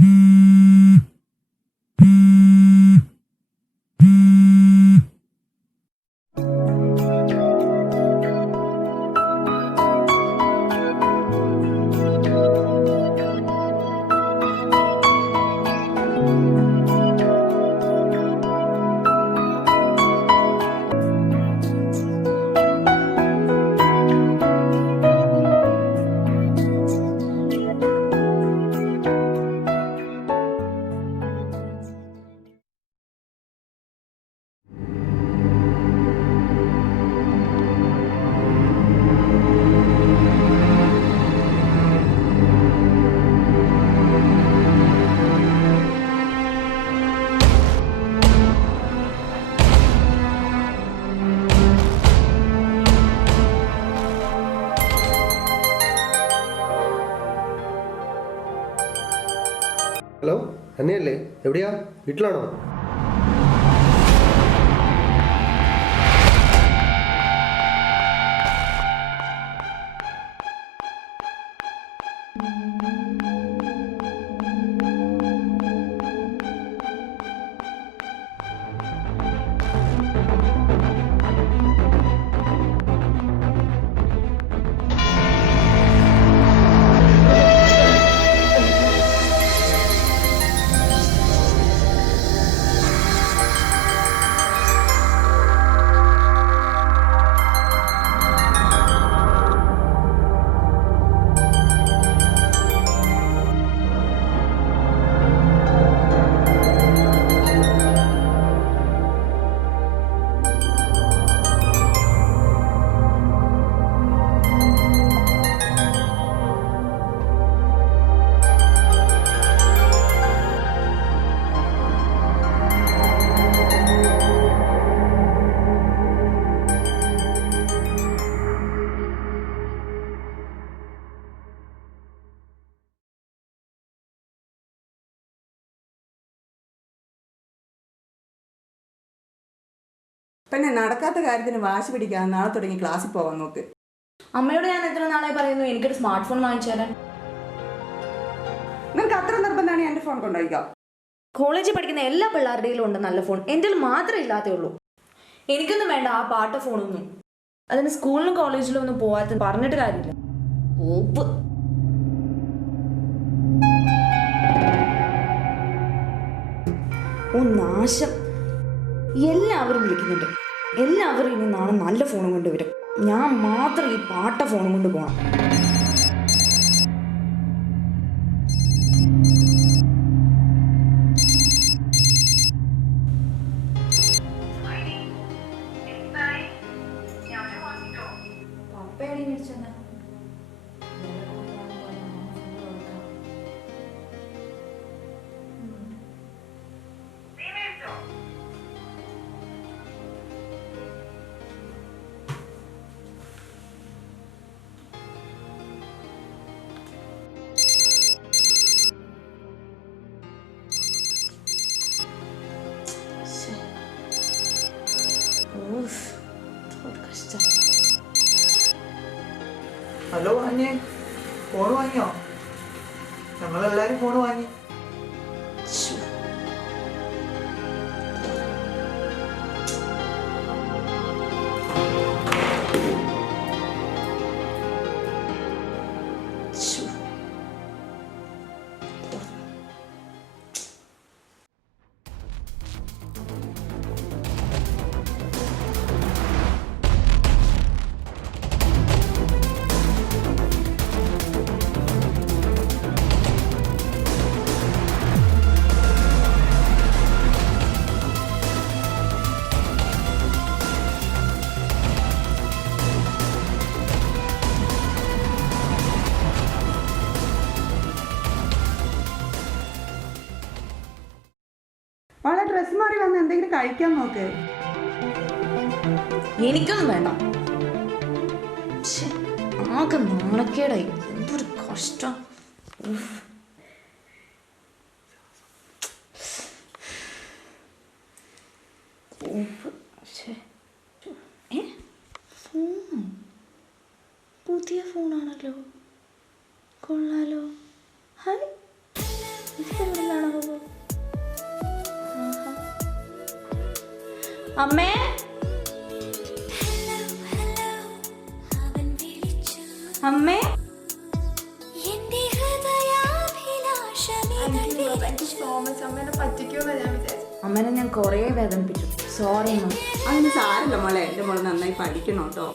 Hello, എന്നെയല്ലേ? എവിടെയാ? വീട്ടിലാണോ? പിന്നെ നടക്കാത്ത കാര്യത്തിന് വാശി പിടിക്കാൻ നാളെ തുടങ്ങി ക്ലാസ്സിൽ പോകാൻ നോക്ക്. അമ്മയോട് ഞാൻ എത്ര നാളെ പറയുന്നു എനിക്കൊരു സ്മാർട്ട് ഫോൺ വാങ്ങിച്ചു തരാൻ. നിനക്ക് അത്ര നിർബന്ധമാണ് എൻ്റെ ഫോൺ കൊണ്ടുപോയിക്കോ. കോളേജിൽ പഠിക്കുന്ന എല്ലാ പിള്ളേരുടെയിലും ഉണ്ട് നല്ല ഫോൺ, എൻ്റെ മാത്രമേ ഇല്ലാത്തേ ഉള്ളൂ. എനിക്കൊന്നും വേണ്ട ആ പാട്ട ഫോണൊന്നും. അതിന് സ്കൂളിലും കോളേജിലും ഒന്നും പോവാത്ത പറഞ്ഞിട്ട് കാര്യമില്ല. ഓപ്പ് ഓ നാശം. എല്ലാവരും വിളിക്കുന്നുണ്ട്. എല്ലാവരും ഇനി നാളെ നല്ല ഫോണും കൊണ്ടുവരും. ഞാൻ മാത്രം ഈ പാട്ട ഫോണും കൊണ്ട് പോകണം. ഹലോ അഞ്ഞേ, ഫോൺ വാങ്ങിയോ? ഞങ്ങളെല്ലാരും ഫോൺ വാങ്ങി. അവളെ ഡ്രസ് മാറി വന്ന് എന്തെങ്കിലും കഴിക്കാൻ നോക്ക്. എനിക്കൊന്നും വേണ്ട. ആകെ നാണക്കേടായി. എന്തൊരു കഷ്ടം. പുതിയ ഫോണാണല്ലോ, കൊള്ളാലോ. ഹായ്, അമ്മേ അമ്മേ അമ്മേനെ ഞാൻ കുറേ വേദനിപ്പിച്ചു. സോറി. അതിന് സാരമില്ല മോളെ, എൻ്റെ മോള് നന്നായി പഠിക്കണം കേട്ടോ.